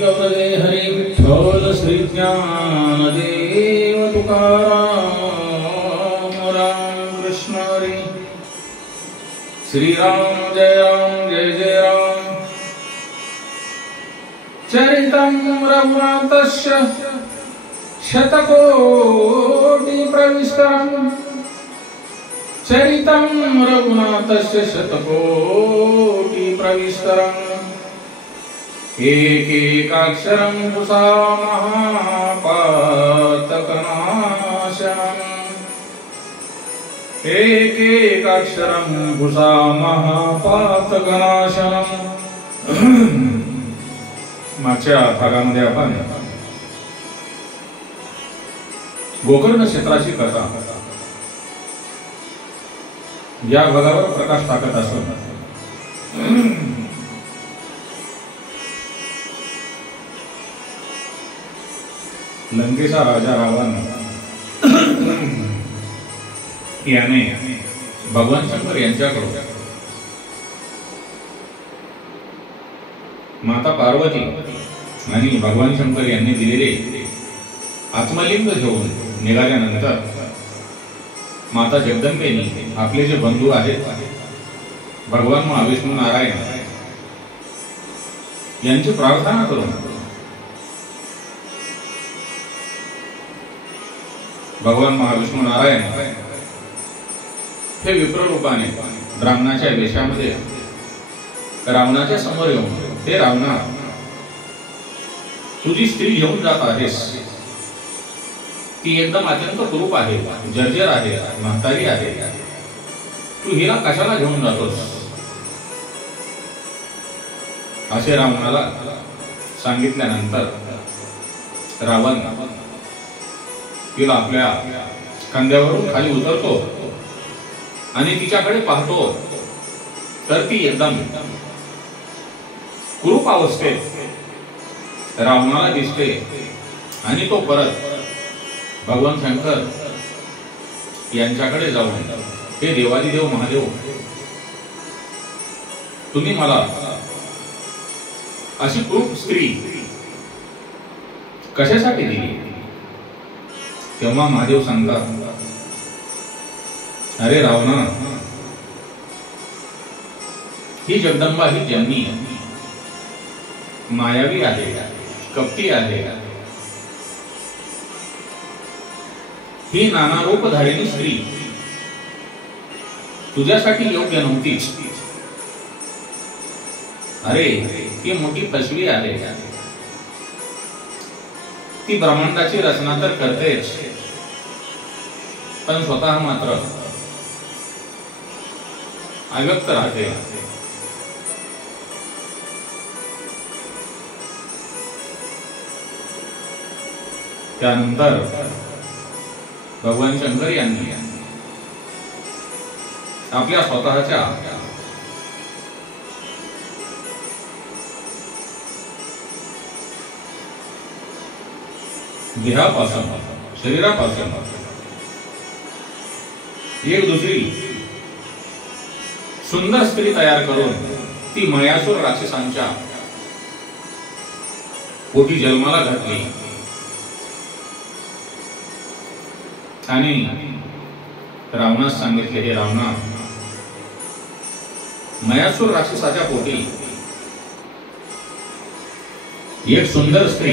गवळदे हरी विठ्ठल श्री ज्ञानदेव तुकाराम राम कृष्ण हरी श्री राम जय जय राम चरितं रघुनाथस्य शतकोटि प्रविष्टम् चरितं रघुनाथस्य शतकोटि प्रविष्टम् एकैकाक्षरं पुंसा महापातकनाशनम् एकैकाक्षरं पुंसा महापातकनाशनम्। मागच्या भागामध्ये आपण गोकर्ण क्षेत्राची कथा या भागावर प्रकाश टाकत असतो। लंकेचा राजा रावण याने भगवान शंकर यांच्याकडून माता पार्वती आणि भगवान शंकर यांनी दिलेले आत्मलिंग घेऊन निघाल्यानंतर माता जगदंबेनी आपले जे बंधू आहेत भगवान महाविष्णू नारायण यांची प्रार्थना करून भगवान महाविष्णू नारायण हे विप्र रूपाने ब्राह्मणाच्या वेशामध्ये रावणाच्या समोर येऊन, हे रावणा, तुझी स्त्री घेऊन जात आहेस, ती एकदम अत्यंत कुरूप आहे, जर्जर आहे, म्हातारी आहे, तू हिला कशाला घेऊन जातोस असे रावणाला सांगितल्यानंतर रावण तिला आपल्या खांद्यावरून खाली उतरतो आणि तिच्याकडे पाहतो तर ती एकदम कुरूप अवस्थेत रावणाला दिसते आणि तो परत भगवान शंकर यांच्याकडे जाऊन, हे देवादिदेव महादेव, तुम्ही मला अशी कुरूप स्त्री कशासाठी दिली? तेव्हा महादेव सांगतात, अरे रावणा, ही जगदंबा ही जन्मी मायावी आहे, कपटी आहे, ही नाना रूप धारिणी स्त्री तुझ्यासाठी योग्य नव्हतीच। अरे ती मोठी फसवी आहे, ती ब्रह्मांडाची रचना तर करतेच, पण स्वतः मात्र अव्यक्त राहते। त्यानंतर भगवान शंकर यांनी आपल्या स्वतःच्या देहापासून, शरीरापासून एक दुसरी सुंदर स्त्री तयार करून ती मयासुर राक्षसांच्या पोटी जन्माला घातली आणि रावणास सांगितले, हे रावणा, मयासुर राक्षसाच्या पोटी एक सुंदर स्त्री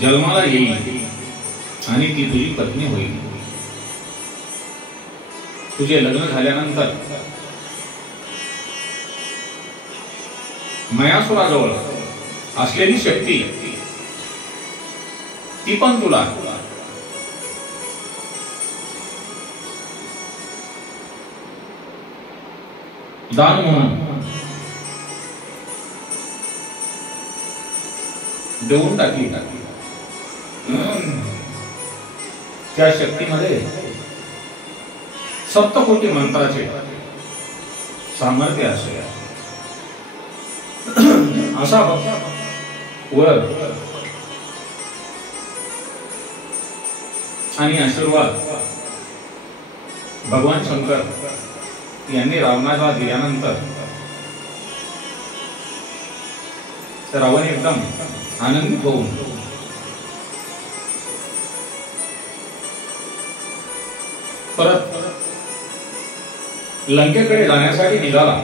जन्माला येईल आणि ती तुझी पत्नी होईल। तुझे लग्न झाल्यानंतर मयासुराजवळ असलेली शक्ती ती पण तुला दान म्हणून देऊन टाकली। त्या शक्तीमध्ये सप्तकोटी मंत्राचे सामर्थ्य असे, असा वर आणि आशीर्वाद भगवान शंकर यांनी रावणाला दिल्यानंतर तर रावण एकदम आनंदित होऊन परत लंकेकडे जाण्यासाठी निघाला.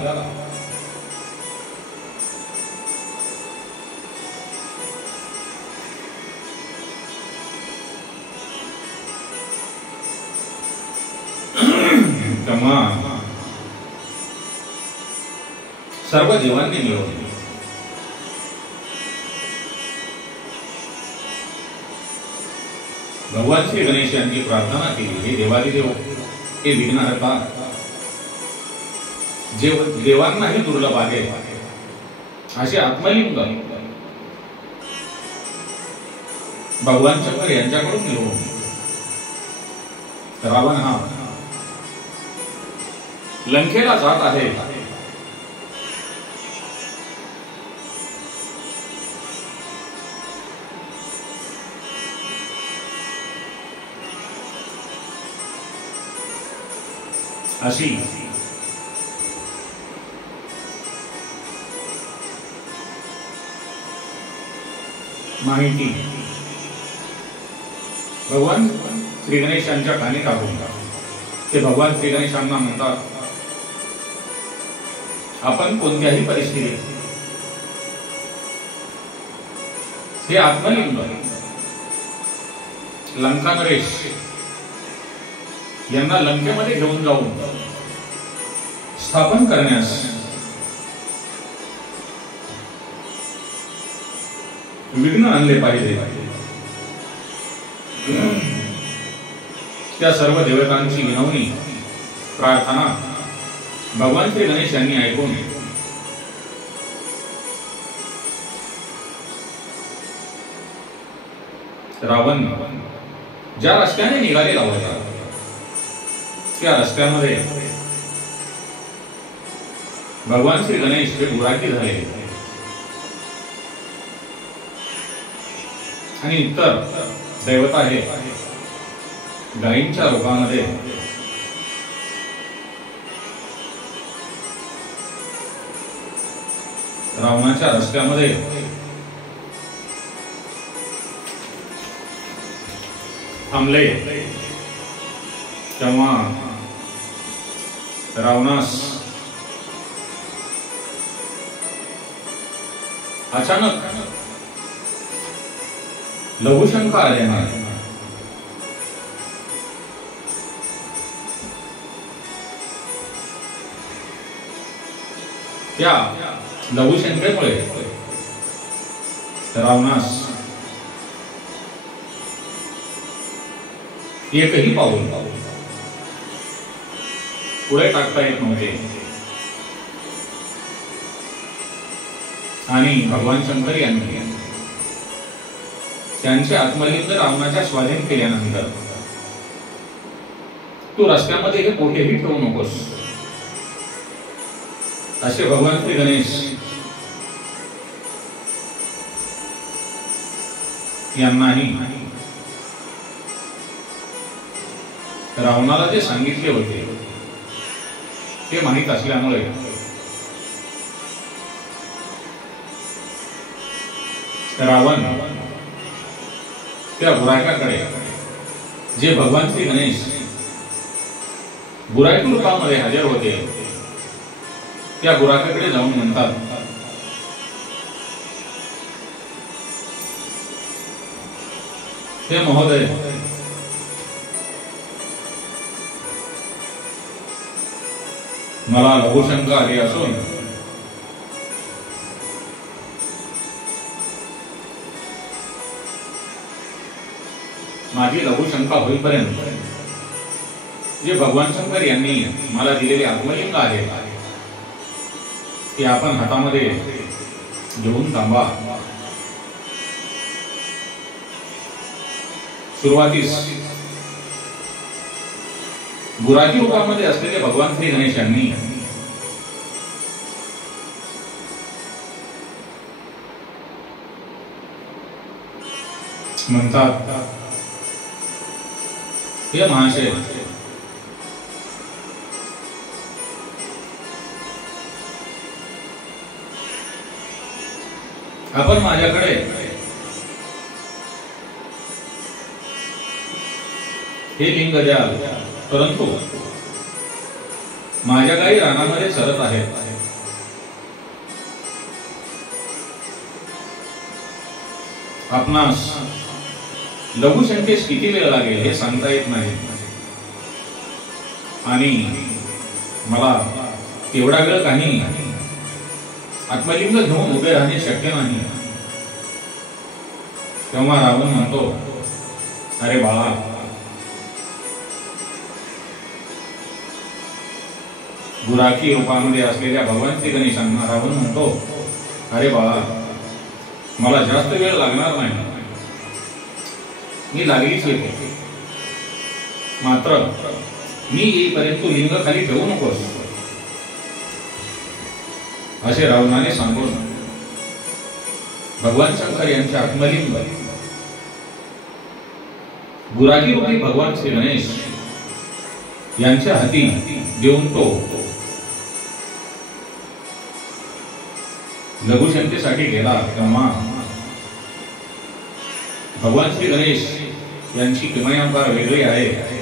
तेव्हा सर्व देवांनी मिळवले. भगवान श्री गणेश यांची प्रार्थना केली, हे देवादिदेव, हे विघ्नहर्ता, जे देवांनाही दुर्लभ आहे असे आत्मलिंग भगवान शंकर यांच्याकडून मिळवून रावण हा लंकेला जात आहे. अशी माहिती भगवान श्री गणेशांच्या कानी टाकून ते भगवान श्री गणेशांना म्हणतात, आपण कोणत्याही परिस्थितीत हे आत्मलिंग लंका नरेश यांना लंकेमध्ये घेऊन जाऊन स्थापन करण्यास विघ्न आणले पाहिजे. त्या सर्व देवतांची विनवणी प्रार्थना भगवान श्री गणेश यांनी ऐकून रावण ज्या रस्त्याने निघालेला होता त्या रस्त्यामध्ये भगवान श्री गणेश हे गुराखी झाले आणि इतर दैवत आहे गायींच्या रूपामध्ये रावणाच्या रस्त्यामध्ये थांबले. तेव्हा रावणास अचानक लघुशंका आल्याने त्या लघुशंकेमुळे रावणास एकही पाऊल पुढे टाकता येत नव्हते आणि भगवान शंकर यांनी त्यांचे आत्मलिंग रावणाच्या स्वाधीन केल्यानंतर तू रस्त्यामध्ये हे कोठेही ठेवू नकोस असे भगवान श्री गणेश यांनाही रावणाला जे सांगितले होते ते माहित असल्यामुळे रावण त्या बुराकाकडे जे भगवान श्री गणेश बुराकी रूपामध्ये हजर होते त्या बुराकाकडे जाऊन म्हणतात, हे महोदय, मला लघुशंका आली असून माझी लघुशंका होईपर्यंत जे भगवान शंकर यांनी मला दिलेले आत्मलिंग आहे ते आपण हातामध्ये घेऊन थांबा. सुरुवातीस बुराकी रूपामध्ये असलेले भगवान श्री गणेश यांनी म्हणतात, हे महाशय, आपण माझ्याकडे हे लिंग द्याल, परंतु माझ्या गायी रानामध्ये चरत आहेत. आपणास लघुशंकेस किती वेळ लागेल हे सांगता येत नाही, आणि मला तेवढा वेळ काही आत्मलिंग घेऊन उभे राहणे शक्य नाही. तेव्हा रावण म्हणतो, अरे बाळा, गुराखी रूपामध्ये असलेल्या भगवान श्री गणेशांना रावण म्हणतो, अरे बाळा, मला जास्त वेळ लागणार नाही, मी लागलीच येतो. मात्र मी येईपर्यंत लिंग खाली ठेवू नकोस. असे रावणाने सांगून भगवान शंकर यांचे आत्मलिंग गुराखी रूपी भगवान श्री गणेश यांच्या हाती देऊन तो लघुशंकेसाठी गेला. तेव्हा भगवान श्री गणेश यांची किमया फार वेगळी आहे.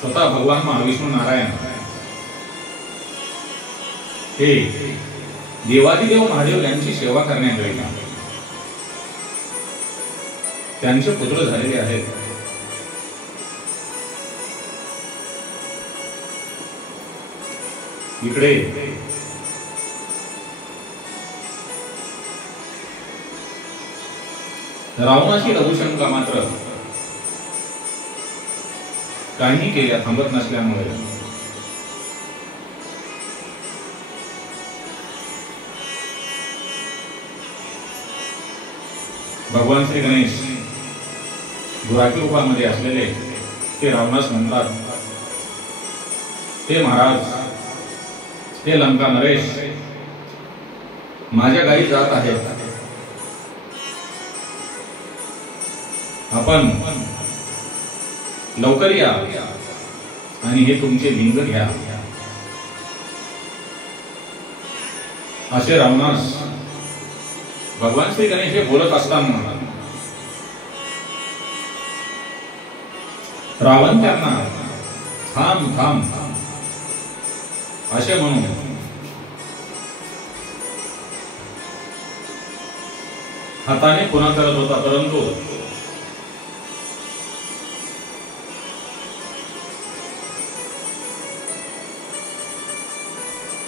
स्वतः भगवान महाविष्णू नारायण हे देवादिदेव महादेव यांची सेवा करण्याकरिता त्यांचे पुत्र झालेले आहेत. इकडे रावणाची लघुशंका मात्र काही केल्या थांबत नसल्यामुळे भगवान श्री गणेश गुराखी रूपामध्ये असलेले ते रावणास म्हणतात, हे महाराज, हे लंका नरेश, माझ्या गायी जात आहेत. आपण लवकर या आणि हे तुमचे लिंग घ्या. असे रावणास भगवान श्री गणेश हे बोलत असताना रावण त्यांना थांब थांब असे म्हणून हाताने पुन्हा करत होता, परंतु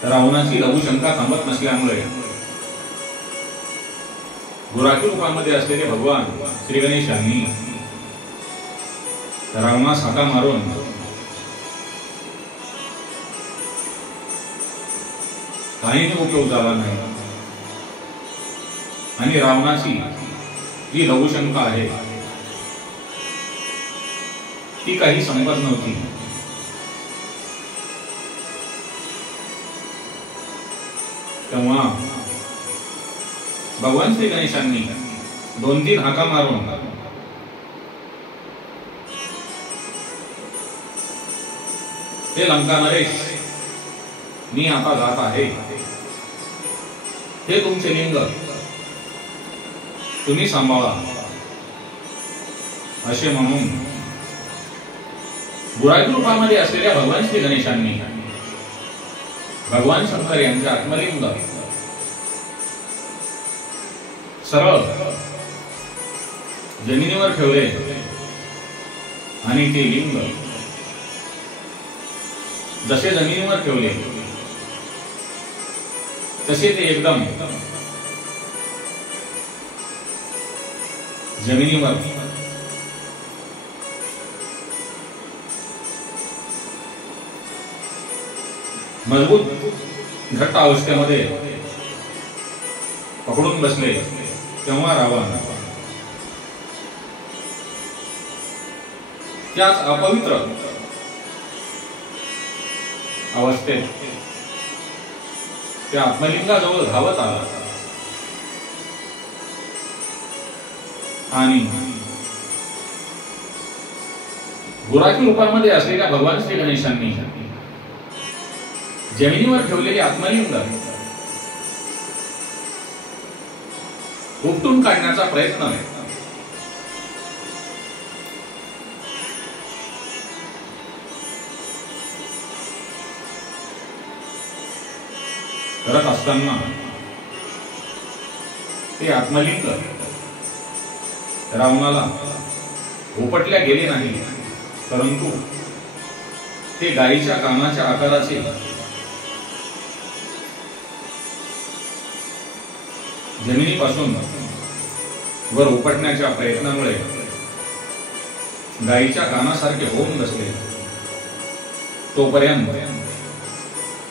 रावणाची लघुशंका थांबत नसल्यामुळे गुराखी रूपामध्ये असलेले भगवान श्री गणेश यांनी रावणास हाका मारून काहीही उपयोग झाला नाही, आणि रावणाची जी लघुशंका आहे ती काही संपत नव्हती. तेव्हा भगवान श्री गणेशांनी 2-3 हाका मारून हे लंका नरेश, मी आता जात आहे, हे तुमचे लिंग तुम्ही सांभाळा असे म्हणून गुराखी रूपामध्ये असलेल्या भगवान श्री गणेशांनी भगवान शंकर यांचे आत्मलिंग सरळ जमिनीवर ठेवले आणि ते लिंग जसे जमिनीवर ठेवले तसे ते एकदम जमिनीवर मजबूत घट्ट अवस्थेमध्ये पकडून बसले. तेव्हा रावण त्याच अपवित्र अवस्थेत त्या आत्मलिंगाजवळ धावत आला आणि गुराखी रूपामध्ये असलेल्या भगवान श्री गणेशांनी जमिनीवर ठेवलेले आत्मलिंग उपटून काढण्याचा प्रयत्न करत असताना ते आत्मलिंग रावणाला उपटल्या गेले नाही, परंतु ते गायीच्या कानाच्या आकाराचे जमिनीपासून वर उपटण्याच्या प्रयत्नामुळे गायीच्या कानासारखे होऊन बसले. तोपर्यंत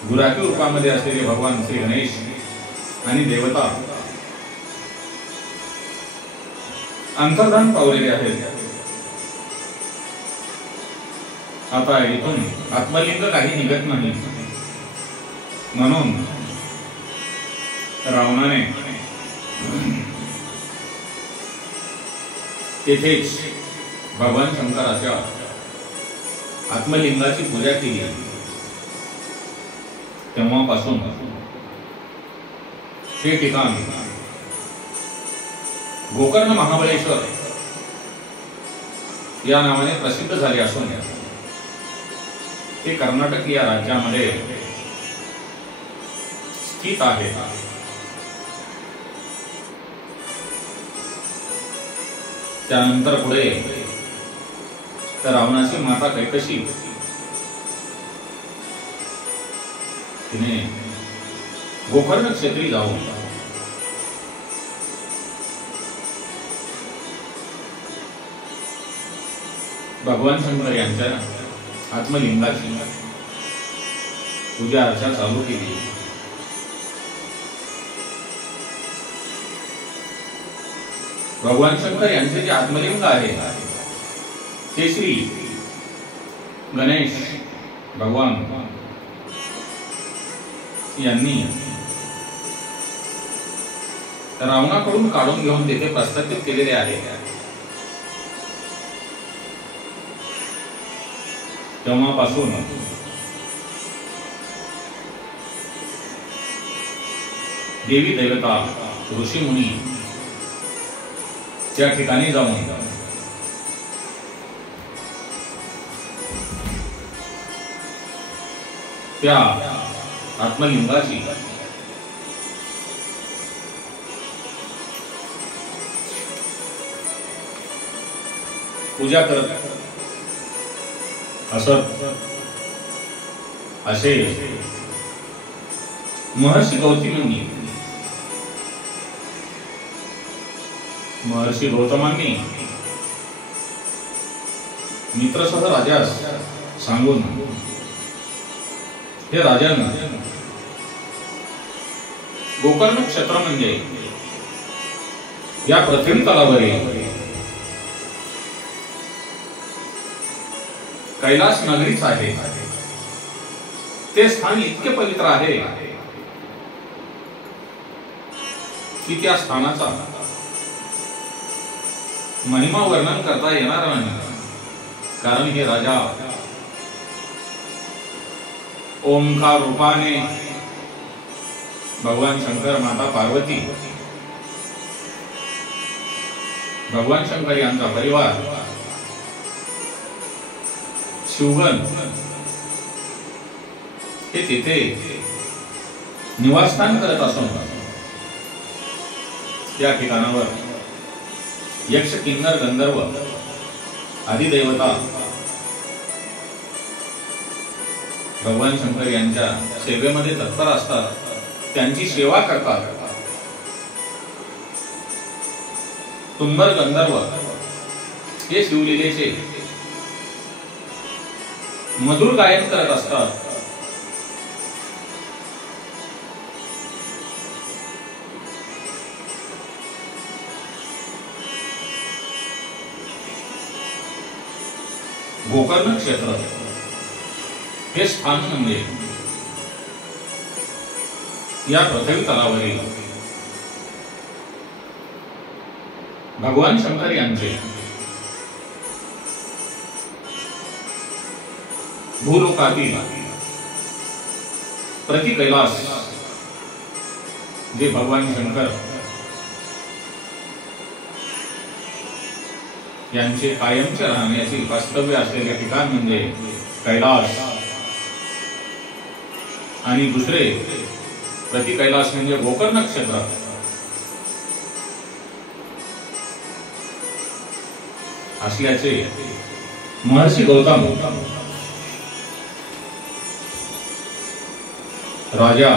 गुराखी रूपामध्ये असलेले भगवान श्री गणेश आणि देवता अंतर्धान पावलेले आहेत. आता इथून आत्मलिंग काही निघत नाही, म्हणून रावणाने तेथेच भगवान शंकराच्या आत्मलिंगाची पूजा केली. तेव्हापासून हे ठिकाण गोकर्ण महाबळेश्वर या नावाने प्रसिद्ध झाले असून ते कर्नाटक या राज्यामध्ये स्थित आहे. त्यानंतर पुढे तर रावणाची माता कैकशी तिने गोकर्ण क्षेत्री जाऊन भगवान शंकर यांच्या आत्मलिंगाची पूजा अर्चा चालू केली. भगवान शंकर यांचे जे आत्मलिंग आहे ते श्री गणेश भगवान यांनी रावणाकडून काढून घेऊन तेथे प्रस्थापित केलेले आहे. तेव्हापासून देवी देवता ऋषी मुनी त्या ठिकाणी जाऊन त्या आत्मलिंगाची पूजा करत असत. असे महर्षी गौतमांनी मित्रसह राजास सांगून, हे राजन, गोकर्ण क्षेत्र म्हणजे या पृथ्वी तलावरील कैलास नगरीच आहे. ते स्थान इतके पवित्र आहे की त्या स्थानाचा महिमा वर्णन करता येणार नाही. कारण हे राजा ओंकार रूपाने भगवान शंकर, माता पार्वती, भगवान शंकर यांचा परिवार, शिवगण हे तिथे निवासस्थान करत असून त्या ठिकाणावर यक्ष, किन्नर, गंधर्व आदी देवता भगवान शंकर यांच्या सेवेमध्ये तत्पर असतात, त्यांची सेवा करतात. तुंबर गंधर्व हे शिवलीलेचे मधुर गायन करत असतात. गोकर्ण क्षेत्र हे स्थान म्हणजे या पृथ्वी तलावरील भगवान शंकर यांचे भूलोकातील प्रति कैलास जे भगवान शंकर यांचे कायमचे राहण्याची वास्तव्य असलेले ठिकाण म्हणजे कैलास, आणि दुसरे प्रति कैलास म्हणजे गोकर्ण क्षेत्र असल्याचे महर्षी गौतम राजा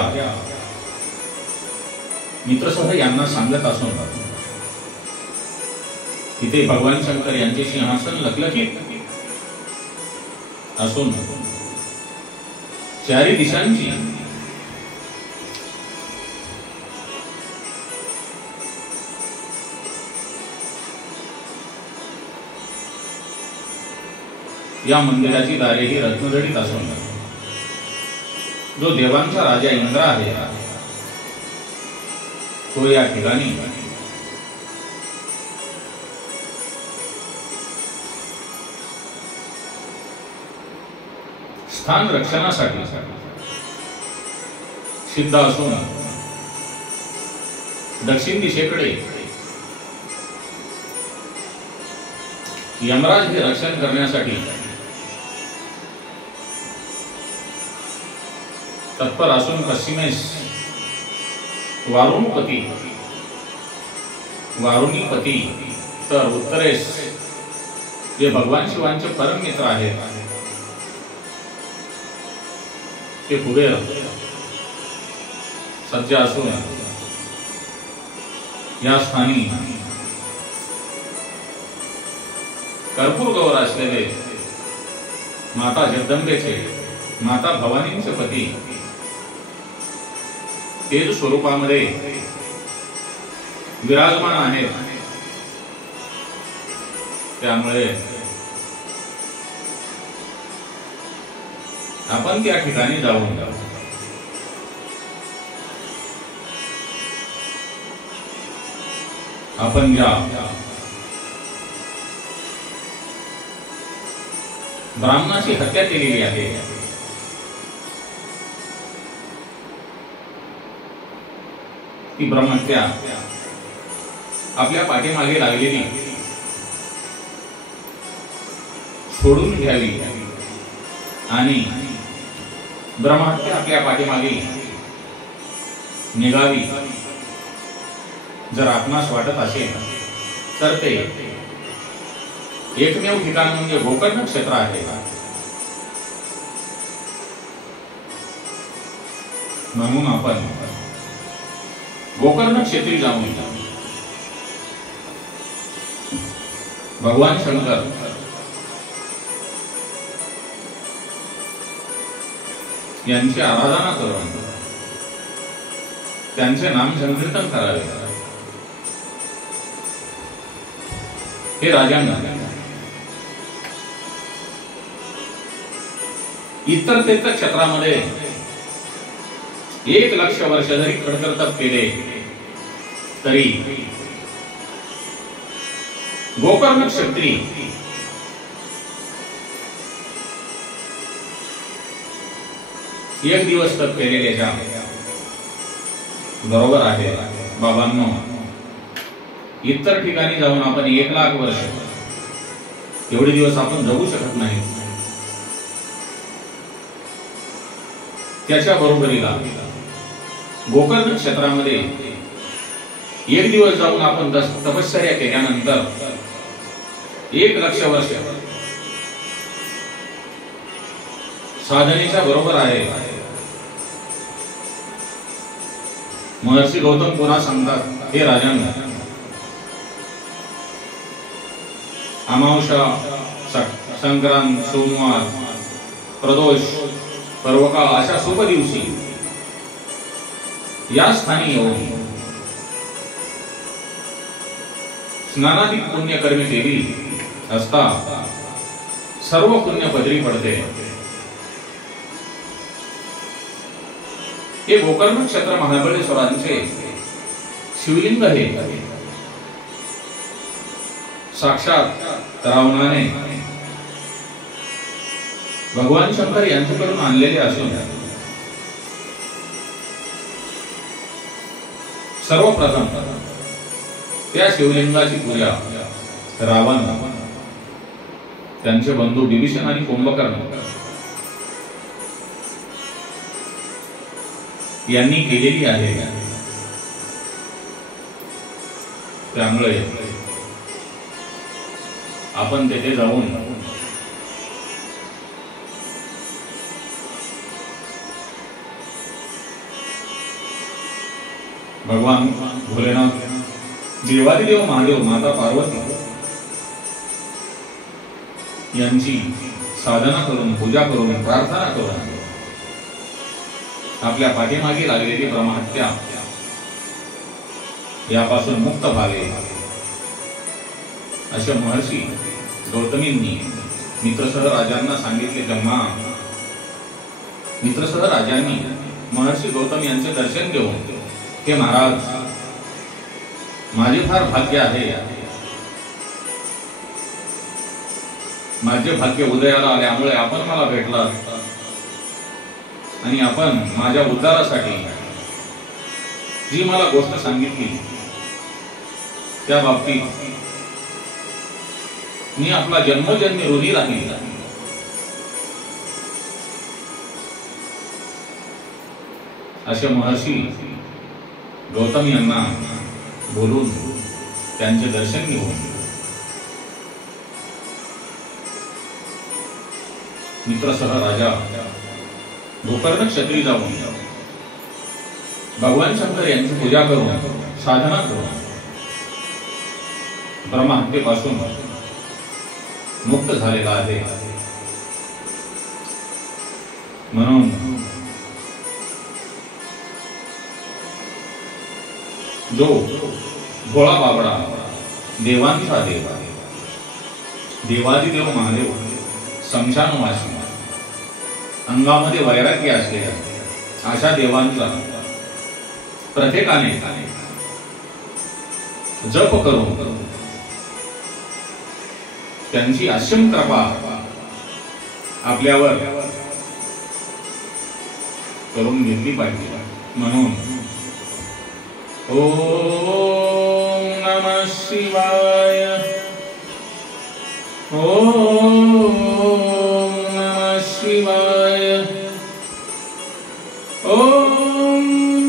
मित्रसह यांना सांगत असून तिथे भगवान शंकर यांचे सिंहासन लखलखीत असून चारी दिशांची या मंदिराची दारे ही रत्नजडित असून जो देवांचा राजा इंद्र आहे तो या ठिकाणी स्थान रक्षणासाठी सिद्ध असून दक्षिण दिशेकडे यमराज हे रक्षण करण्यासाठी तत्पर असून पश्चिमेस वारुणीपती तर उत्तरेस जे भगवान शिवांचे परम मित्र आहेत ते कुबेर सज्ज असून या स्थानी कर्पूर गौर असलेले माता जगदंबेचे माता भवानींचे पती तेज स्वरूपामध्ये विराजमान आहेत. त्यामुळे आपण त्या ठिकाणी जाऊन आपण ज्या ब्राह्मणाची हत्या केलेली आहे ती ब्रह्महत्या आपल्या पाठीमागे लागलेली सोडून घ्यावी आणि ब्रह्महत्या आपल्या पाठीमागे निघावी जर आपणास वाटत असेल तर ते एकमेव ठिकाण म्हणजे गोकर्ण क्षेत्र आहे. म्हणून आपण गोकर्ण क्षेत्री जाऊन भगवान शंकर यांची आराधना करून त्यांचे नाम संकीर्तन करावे. हे राजांना इतर तीर्थ क्षेत्रामध्ये 1,00,000 वर्ष जरी खडतर तप केले तरी गोकर्ण क्षेत्री एक दिवस तप केलेल्या बरोबर आहे. बाबांनो, इतर ठिकाणी जाऊन आपण 1,00,000 वर्ष एवढे दिवस आपण जगू शकत नाही. त्याच्या बरोबरीला गोकर्ण क्षेत्रामध्ये 1 दिवस जाऊन आपण तपश्चर्या केल्यानंतर 1,00,000 वर्ष साधनेच्या बरोबर आहे. महर्षी गौतम पुन्हा सांगतात, हे राजांना, अमावस्या, संक्रांत, सोमवार, प्रदोष, पर्वकाळ अशा शुभ दिवशी या स्थानी येऊन स्नानादी पुण्यकर्मी देवी असता सर्व पुण्य पदरी पडते. हे गोकर्ण क्षेत्र महाबळेश्वरांचे शिवलिंग आहे. साक्षात रावणाने भगवान शंकर यांच्याकडून आणलेले असून सर्वप्रथम त्या शिवलिंगाची पूजा रावण, त्यांचे बंधू विभीषण आणि कुंभकर्ण यांनी केलेली आहे. त्यामुळे आपण तेथे जाऊन भगवान भोलेनाथ, देवादिदेव महादेव, माता पार्वती यांची साधना करून, पूजा करून, प्रार्थना करून आपल्या पाठीमागे लागलेली ब्रह्महत्या यापासून मुक्त व्हावे असे महर्षी गौतमींनी मित्रसह राजांना सांगितले. तेव्हा मित्रसह राजांनी महर्षी गौतम यांचे दर्शन घेऊन, हे महाराज, माझे फार भाग्य आहे, माझे भाग्य उदयाला आल्यामुळे आपण मला भेटला आणि आपण माझ्या उद्धारासाठी जी मला गोष्ट सांगितली त्या बाबतीत मी आपला जन्मजन्मी ऋणी राहील असे महर्षी गौतम यांना बोलून त्यांचे दर्शन घेऊन मित्रसह राजा गोकर्ण क्षत्री जाऊन भगवान शंकर यांची पूजा करून, साधना करून ब्रह्महत्येपासून मुक्त झालेला आहे. म्हणून जो भोळा बाबडा, देवांचा देव, देवादिदेव महादेव, संशानवासी, अंगामध्ये वैराग्य असलेल्या अशा देवांचा प्रत्येकाने जप करून त्यांची असीम कृपा आपल्यावर करून घेतली पाहिजे. म्हणून ओम नमः शिवाय, ओम नमः शिवाय, ओम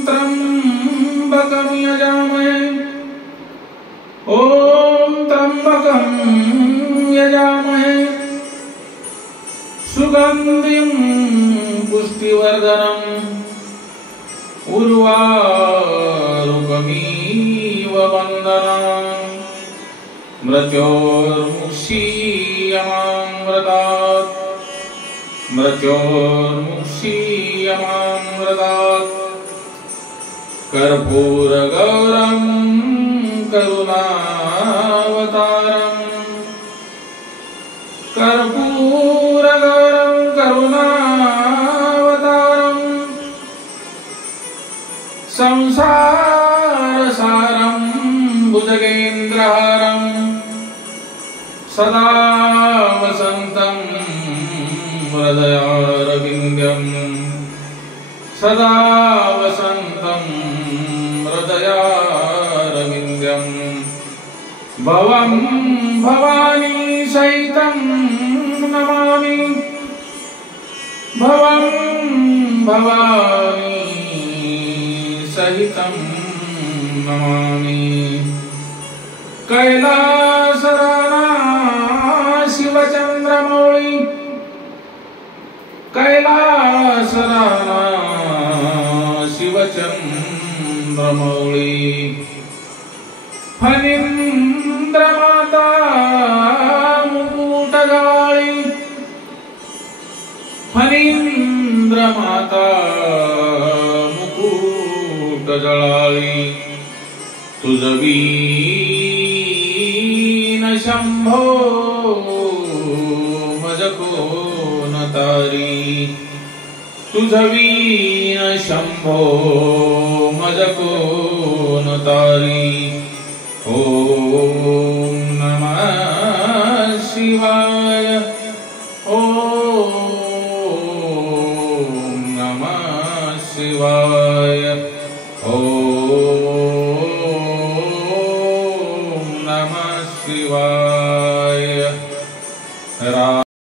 त्र्यंबकं यजामहे, ओम त्र्यंबकं यजामहे सुगंधिं पुष्टिवर्धनम् उर्वारुकमिव वन्दनाम् मृत्योर्मुक्षीयमामृतात्, मृत्योर्मुक्षीयमामृतात् कर्पूरगौरं करुणावतारम्, कर्पूरगौरं करुणावतारम् संसारसारं भुजगेन्द्रहारं सदा वसन्तं हृदयारविन्द्यं, सदा वसन्तं हृदयारविन्द्यं भवं भवानी सहितं नमामि, भवं भवानी सहितं नमामि। कैलासराना शिवचंद्रमौळी, कैलासराना शिवचंद्रमौळी फणींद्रमाता मुकुटगाळी, फणींद्रमाता मुकुटजळाळी तुझ वीण शंभो मज कोण तारी, तुझ वीण शंभो मज कोण तारी। ओम नमः शिवाय, ओम शिवाय। ओम नमः शिवाय।